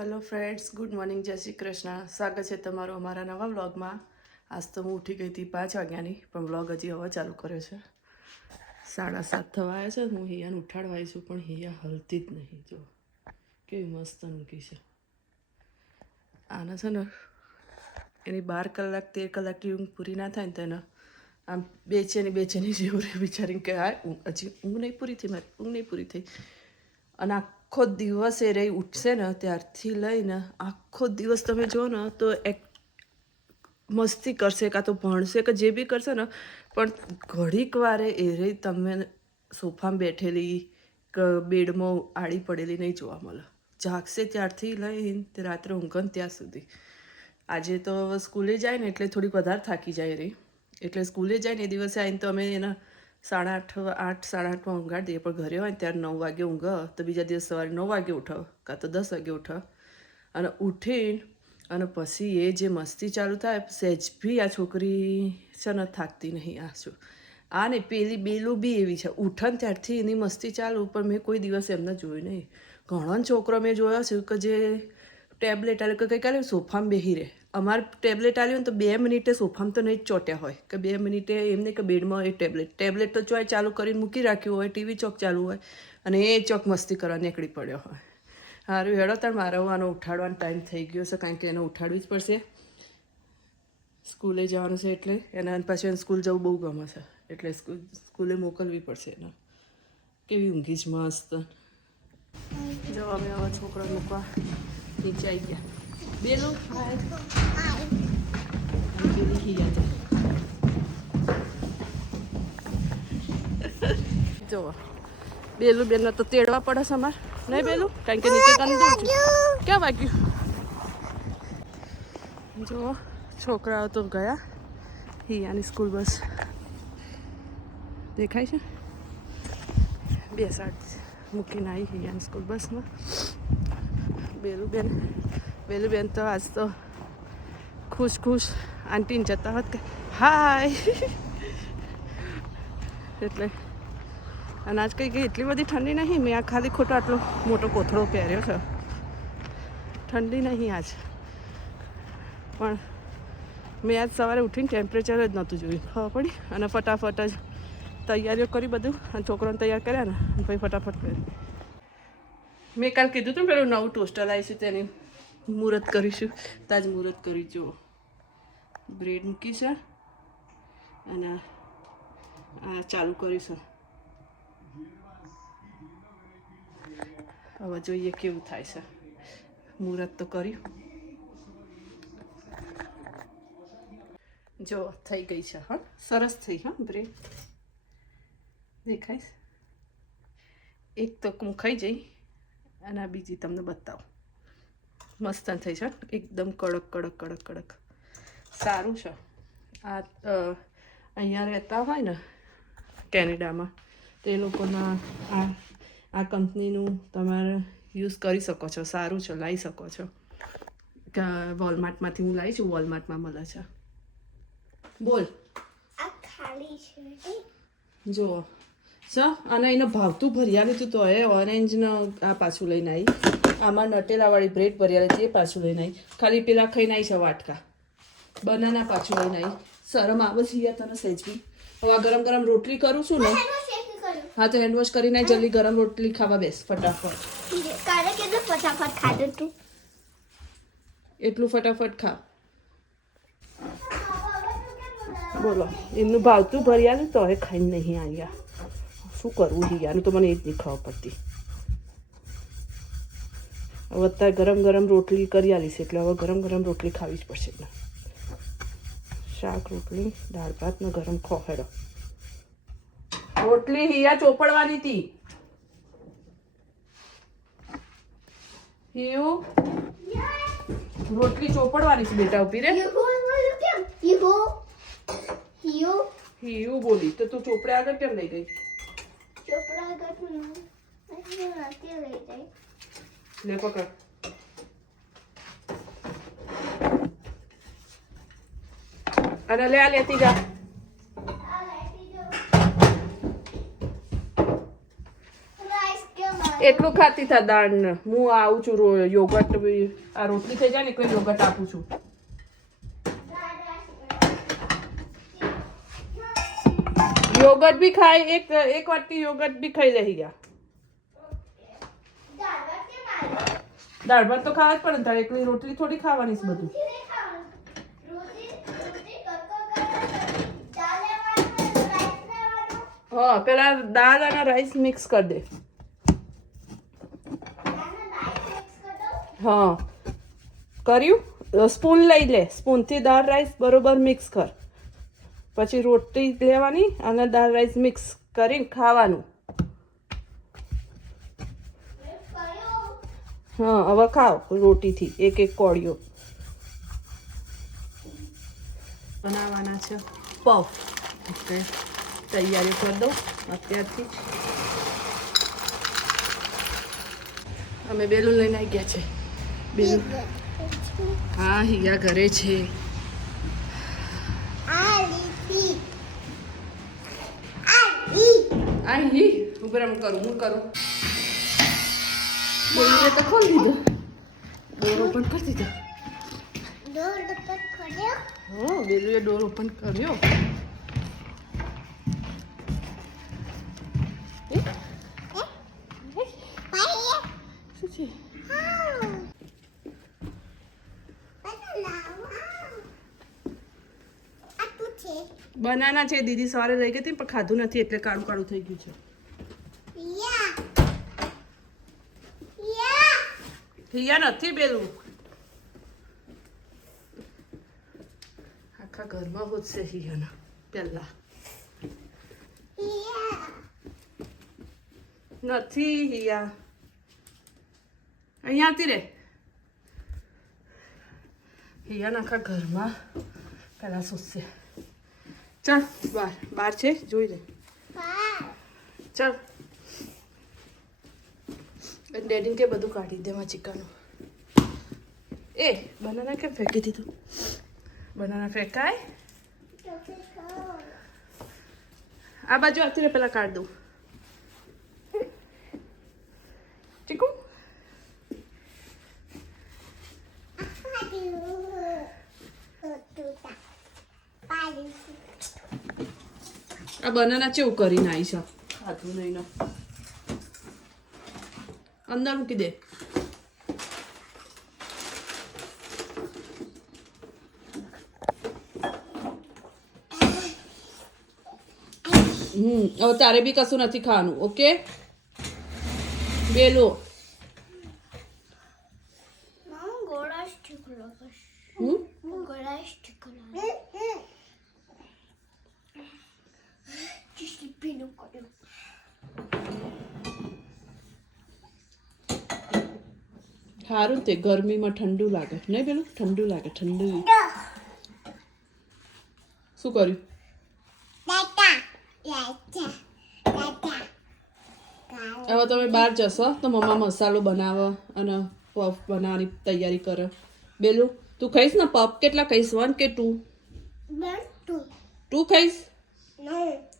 Hello friends, good morning, જય શ્રી કૃષ્ણ. સ્વાગત છે તમારું અમારા નવા વ્લોગમાં. આજ તો હું ઉઠી ગઈ હતી 5 વાગ્યાની, પણ વ્લોગ હજી હવે ચાલુ કર્યો છે. 7:30 થવા આવ્યા છે. હું હિયાને ઉઠાડવા છું, પણ હિયા હલતી જ નહીં. જો કેવી મસ્ત મૂકી છે. આને છે ને એની 12 કલાક 13 કલાકની ઊંઘ પૂરી ના થાય ને તો એને આમ બેચેની જેવું રહે વિચારીને કે હા હજી ઊંઘ નહીં પૂરી થઈ, મારી ઊંઘ નહીં પૂરી થઈ. અને આખો દિવસ એ રહી ઉઠશે ને ત્યારથી લઈને આખો દિવસ તમે જુઓ ને તો મસ્તી કરશે, કાં તો ભણશે કે જે બી કરશે ને, પણ ઘડીક વારે એ રહી તમે સોફામાં બેઠેલી કે બેડમાં આડી પડેલી નહીં જોવા મળે. જાગશે ત્યારથી લઈને તે રાત્રે ઊંઘન ત્યાં સુધી. આજે તો સ્કૂલે જાય ને એટલે થોડીક વધારે થાકી જાય રહી, એટલે સ્કૂલે જાય ને એ દિવસે આવીને તો અમે એના 8:30 ઊંઘાડી દઈએ. પણ ઘરે હોય ને ત્યારે 9 વાગે ઊંઘ તો બીજા દિવસ સવારે 9 વાગે ઉઠો કાં તો 10 વાગે ઉઠો. અને ઉઠીને અને પછી એ જે મસ્તી ચાલુ થાય, સહેજ બી આ છોકરી છે ને થાકતી નહીં. આ ને પેલી બેલું બી એવી છે, ઉઠન ત્યારથી એની મસ્તી ચાલુ. પણ મેં કોઈ દિવસ એમને જોયું નહીં. ઘણો છોકરો મેં જોયો છે કે જે ટેબ્લેટ આલે કે કંઈક આલે સોફામાં બેસી રહે. અમારે ટેબ્લેટ આવ્યું ને તો 2 મિનિટે સોફામાં તો નહીં જ ચોટ્યા હોય કે 2 મિનિટે એમને કે બેડમાં એ ટેબ્લેટ તો ચોય ચાલુ કરીને મૂકી રાખ્યું હોય, ટીવી ચોક ચાલુ હોય અને એ ચોક મસ્તી કરવા નીકળી પડ્યો હોય. સારું હેડો તાર મારે આનો ઉઠાડવાનો ટાઈમ થઈ ગયો છે, કારણ કે એને ઉઠાડવી જ પડશે. સ્કૂલે જવાનું છે એટલે એના પાછું એને સ્કૂલ જવું બહુ ગમે છે, એટલે સ્કૂલે મોકલવી પડશે એને. કેવી ઊંઘી જ મસ્ત. જો અમે હવે છોકરા મૂકવા નીચે આવી ગયા. બેલું પેલી હિયા છે. જો બેલું બેનને તો તેડવા પડે છે અમારે, નહીં બેલું? કારણ કે નીચે ગંદુ છે. ક્યાં વાગ્યું? જો છોકરાઓ તો ગયા. હિયાની સ્કૂલ બસ દેખાય છે. 2 સાઈડ મૂકીને આવી હિયાની સ્કૂલ બસમાં. બેલું બેન તો આજ તો ખુશ આંટીને જતા હોત કે હાય. એટલે અને આજ કંઈ એટલી બધી ઠંડી નહીં. મેં આ ખાલી ખોટો આટલો મોટો કોથળો પહેર્યો છે. ઠંડી નહીં આજ, પણ મેં આજ સવારે ઉઠીને ટેમ્પરેચર જ નહોતું જોયું. ખબર પડી અને ફટાફટ જ તૈયારીઓ કરી બધું, અને છોકરાને તૈયાર કર્યા ને ભાઈ ફટાફટ કર્યું. મેં કાલ કીધું હતું પેલું નવું ટોસ્ટર લાવીશું તેની મુહૂર્ત કરીશું. તાજ મુહૂર્ત કરી. જુઓ બ્રેડ મૂકી છે અને આ ચાલુ કરીશું. હવે જોઈએ કેવું થાય છે. મુહૂર્ત તો કર્યું. જો થઈ ગઈ છે. હા સરસ થઈ. હા બ્રેડ દેખાય. એક તો હું ખાઈ જઈ અને આ બીજી તમને બતાવું. મસ્ત થઈ છે એકદમ કડક. સારું છે. આ અહીંયા રહેતા હોય ને કેનેડામાં તો એ લોકોના આ કંપનીનું તમારે યુઝ કરી શકો છો. સારું છે, લાવી શકો છો. વોલમાર્ટમાંથી હું લાવી છું. વોલમાર્ટમાં મળે છે. બોલ આ ખાલી છે. જુઓ અને એને ભાવતું ભરિયાલું હતું તો એ ઓરેન્જનો આ પાછું લઈને આવી. આમાં નટેલાવાળી બ્રેડ ભરિયાલી હતી એ પાછું લઈને આવી. ખાલી પેલા ખાઈને આવી છે વાટકા. બનાના પાછું લઈને આવી. શરમ આવે છે તને સહેજ બી? હવે આ ગરમ રોટલી કરું છું ને. હા તો હેન્ડવોશ કરીને જલ્દી ગરમ રોટલી ખાવા બેસ ફટાફટ. કાલે કેટલું ફટાફટ ખાધું તું? એટલું ફટાફટ ખા. બોલો એમનું ભાવતું ભરિયાલું તો હવે ખાઈને નહીં આવ્યા. શું કરવું હિયાનું તો મને એ જ નહીં ખબર પડતી. હવે અત્યારે ગરમ રોટલી કરી આલીશ એટલે હવે ગરમ રોટલી ખાવી જ પડશે. શાક રોટલી દાળ ભાત ને ગરમ ખોહેડો. રોટલી હિયા ચોપડવાની હતી. હિયું રોટલી ચોપડવાની છે બેટા. ઉભી રે. હિયું બોલી તો તું ચોપડે આગળ કેમ લઈ ગઈ? લે પકડ. અને લે આ લેતી જા. એટલું ખાતી થા દાળ ને હું આવું છું યોગર્ટ આ રોટલી થઈ જાય ને એટલે યોગર્ટ આપું છું યોગર્ટ બી ખાય એક વાટકી યોગર્ટ બી ખાઈ લઈ ગયા દાળ ભાત તો ખાવા જ પડે તારે એકલી રોટલી થોડી ખાવાની છે બધું હા પેલા દાળ અને રાઈસ મિક્સ કરી દે હા કર્યું સ્પૂન લઈ લે સ્પૂનથી દાળ રાઈસ બરોબર મિક્સ કર પછી રોટલી લેવાની અને દાળ રાઈસ મિક્સ કરીને ખાવાનું હા હવે ખાઓ રોટીથી એક કોળીઓ બનાવવાના છે પફ ઓકે તૈયારી કરી દઉં અત્યારથી અમે બેલુન લઈને આવી ગયા છે બેલુન હા હિયા ઘરે છે અહીં ઉભરે હું કરું બેલુને તો ખોલી દીધો ડોર ઓપન કરી દીધો હા બેલુએ ડોર ઓપન કર્યો બનાના છે દીદી સવારે લઈ ગઈ હતી પણ ખાધું નથી એટલે કાળું કાળું થઈ ગયું છે હિયા નથી પેલું આખા ઘરમાં હોતશે હિયાના પહેલા નથી હિયા અહીંયા આવતી રે હિયાના આખા ઘરમાં પહેલા સોચશે ચાલ બાર છે જોઈ લે ચાલ ડેડીને કે બધું કાઢી દે માં ચિકન એ બનાના કેમ ફેંકી દીધું બનાના ફેંકાય આ બાજુ આવતી રે પેલા કાઢ દઉં ચીકુ આ બનાના ચેવું કરીને આવી છે ખાધું નહીં ને અંદર મૂકી દે હવે તારે બી કશું નથી ખાવાનું ઓકે બેલો સારું તે ગરમીમાં ઠંડુ લાગે નહીં પેલું ઠંડુ લાગે ઠંડુ શું કર્યું હવે તમે બહાર જશો તો મમ્મા મસાલો બનાવો અને પફ બનાવવાની તૈયારી કરે બેલું તું ખાઈશ ને પફ કેટલા ખાઈશ 1 કે 2 2 ખાઈશ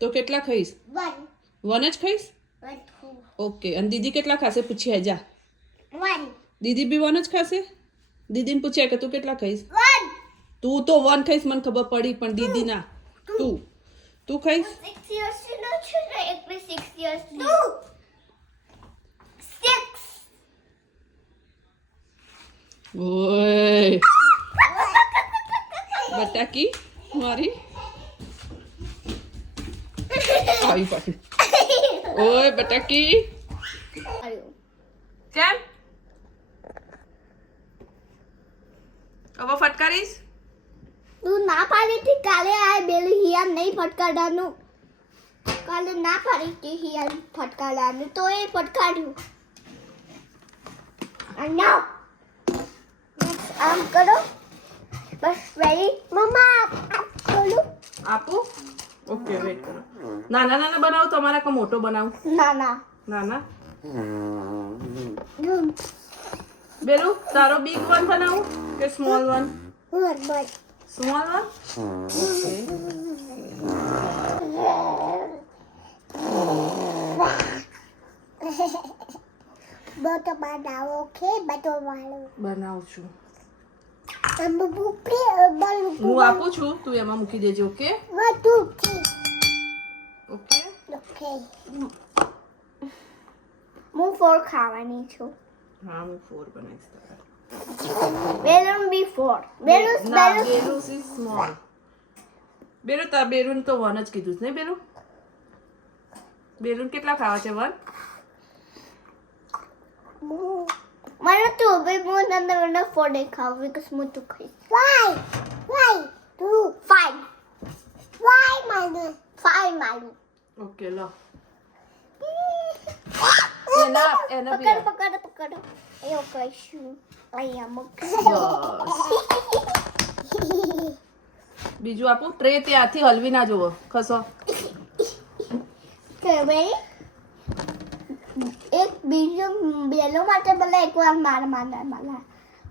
તો કેટલા ખાઈશ 1 જ ખાઈશ ઓકે અને દીદી કેટલા ખાશે પૂછી જા દીદી બી 1 જ ખાશે દીદીને પૂછ્યા કે તું કેટલા ખાઈશ તું તો 1 ખાઈશ મને ખબર પડી પણ દીદી ના તું ખાઈશ 6 years નો છે ને એટલે 6 years 6 ઓય બટાકી મારી આવી પાછી ઓય બટાકી કેમ હવે ફટકારીશ તું ના પાડી હતી કાલે આ બેલી હિયા નહીં ફટકારવાનું કાલે ના પાડી હતી હિયા ફટકારવાનું તો એ ફટકાર્યું અને નાવ આમ કરો બસ રેડી મમ્મા બોલો આપું ઓકે વેટ કરો નાના નાના બનાવો તમારા કે મોટો બનાવું ના નાના બેલું તારો બિગ વન બનાવું કે સ્મોલ વન બસ સ્મોલ વન બટો બનાવો કે બટો વાળો બનાવું છું. બુકે હું આપું છું, તું એમાં મૂકી દેજે. ઓકે બધું છે ઓકે. ઓકે હું 4 ખાવાની છું. હા, હું 4 બનાવીશ તારા. બેલૂન બી 4 બેલૂન ના, બેલુસ ઇઝ સ્મોલ. બેલુન તો 1 જ કીધું છે ને? બેલુન કેટલા ખાવા છે? 1. મને તો ભાઈ હું અંદર 4 નહીં ખાવું બીકોઝ હું તો ખાઈશ. Why 2 5 Why મારું 5 મારું. ઓકે, લો. એના બી પકડો એવું કહીશું અહીંયા મૂક. બસ. બીજું આપું? ટ્રે ત્યાંથી હલવી ના જુઓ, ખસો. કે ભાઈ એક બીજો બેલો માટે બોલે એકવાર મારા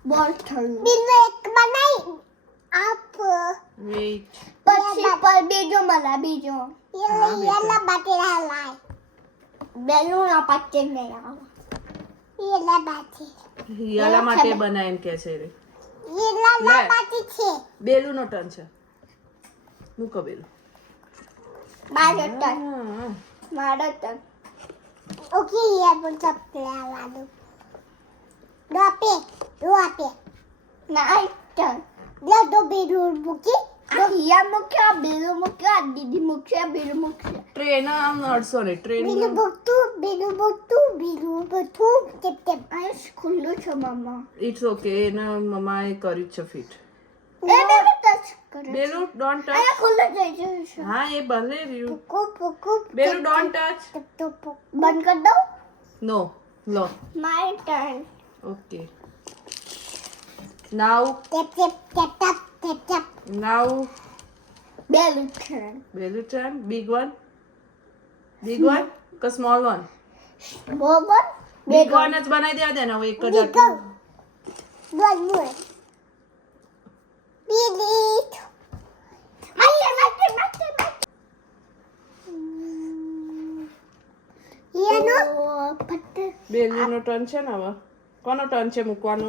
બોલ થયું બીજો એક બનાઈ આપ વેઇટ. પછી પર બીજો મલા બીજો યેલા બાટે લાય બેલુન આ પાટે નહીં આવે યેલા બાટે હિયાલા માટે બનાવીને કે છે રે. યેલા બાટે છે બેલુનો ટર્ન છે. મૂકો બેલું. મારો ટર્ન ઓકે યાર પણ ચપલા વાળું દો આપે ના ટર્ન દો બેલુન મૂકી હિયા મૂક્યા બેલું મૂક્યા દીદી મૂક્યા બેલું મૂક્યા ટ્રેન આમ અડસો ને ટ્રેન. બેલું બધું ટેપ આ ખુલ્લું છે મમ્મા. It's okay. એના મમ્માએ કર્યું છે ફિટ. એ બેલું ટચ કરે બેલું ડોન્ટ ટચ. આ ખુલ્લું થઈ જશે. હા, એ ભલે રહ્યું. પુકુ બેલું ડોન્ટ ટચ. બંધ કર દો. નો. લો. My turn okay. નાઉ બેલું ટર્ન બેલું ટર્ન. બિગ વન કે સ્મોલ વન? બોબન બિગ વન જ બનાવી દેવા દે ને. હવે એક જ હતું. બેલુનો ટર્ન છે ને. હવે કોનો ટર્ન છે મૂકવાનો?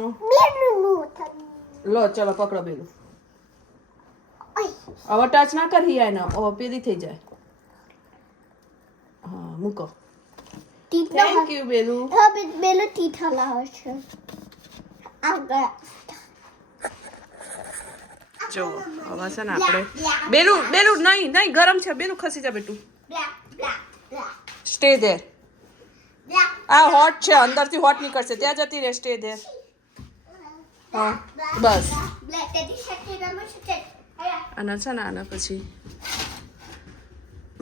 લો, ચલો પકડો બેલું. હવે ટચ ના કરી એને. પેલી થઈ જાય. હા, મૂકો. Thank you બેલું. બેલું તીઠા લાવે છે આગળ જો હવે છે ને આપણે બેલું નહીં ગરમ છે. બેલું ખસી જા બેટું. Stay there. આ હોટ છે, અંદરથી હોટ નીકળશે. ત્યાં જતી રહે. Stay there. હા, બસ. આના છે ને આના પછી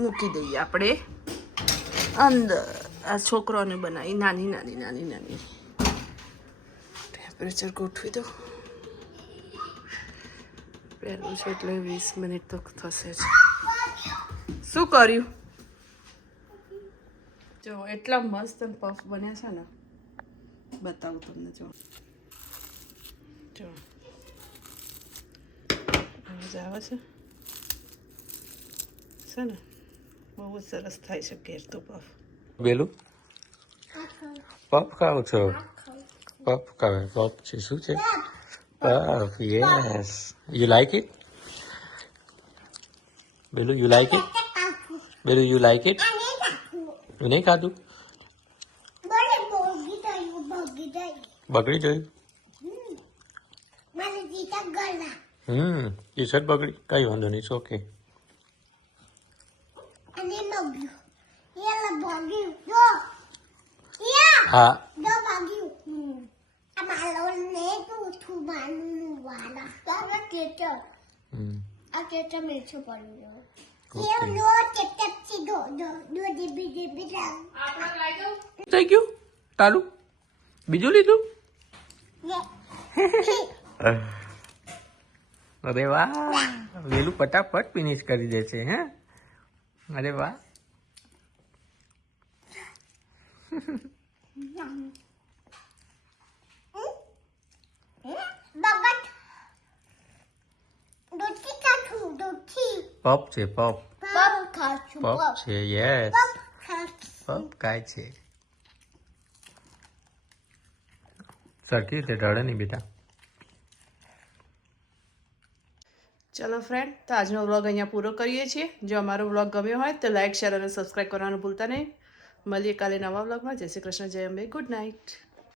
મૂકી દઈએ આપણે અંદર. આ છોકરોને બનાવી નાની ટેમ્પરેચર ગોઠવી દો. પહેલું છે એટલે 20 મિનિટ તો થશે જ. શું કર્યું? જો એટલા મસ્ત પફ બન્યા છે ને, બતાવું તમને. જો મજા આવે છે ને? બહુ જ સરસ થાય છે ઘેર તો પફ. બેલું પફ ખાવ છો? પફ ખાવે. પફ છે. શું છે? Puff. Yes. You like it? બેલું યુ લાઈક ઇટ? બેલું યુ લાઈક ઇટ? તું નહીં ખાધું? બગડી ગયું? ટી શર્ટ બગડી? કઈ વાંધો નહીં. ઓકે. હા. થઈ ગયું તાલું? બીજું લીધું? અરે વાહ, વેલું ફટાફટ ફિનિશ કરી દે છે. હે, અરે વાહ. પપ છે. પપ છે. યસ, પપ ખાય છે. સરખી રીતે ઢળે નહીં બેટા. ચલો ફ્રેન્ડ, તો આજનો વ્લોગ અહીંયા પૂરો કરીએ છીએ. જો અમારો વ્લોગ ગમ્યો હોય તો લાઇક, શેર અને સબસ્ક્રાઈબ કરવાનું ભૂલતા નહીં. મળીએ કાલે નવા વ્લોગમાં. જય શ્રી કૃષ્ણ, જય અંબે, ગુડ નાઇટ.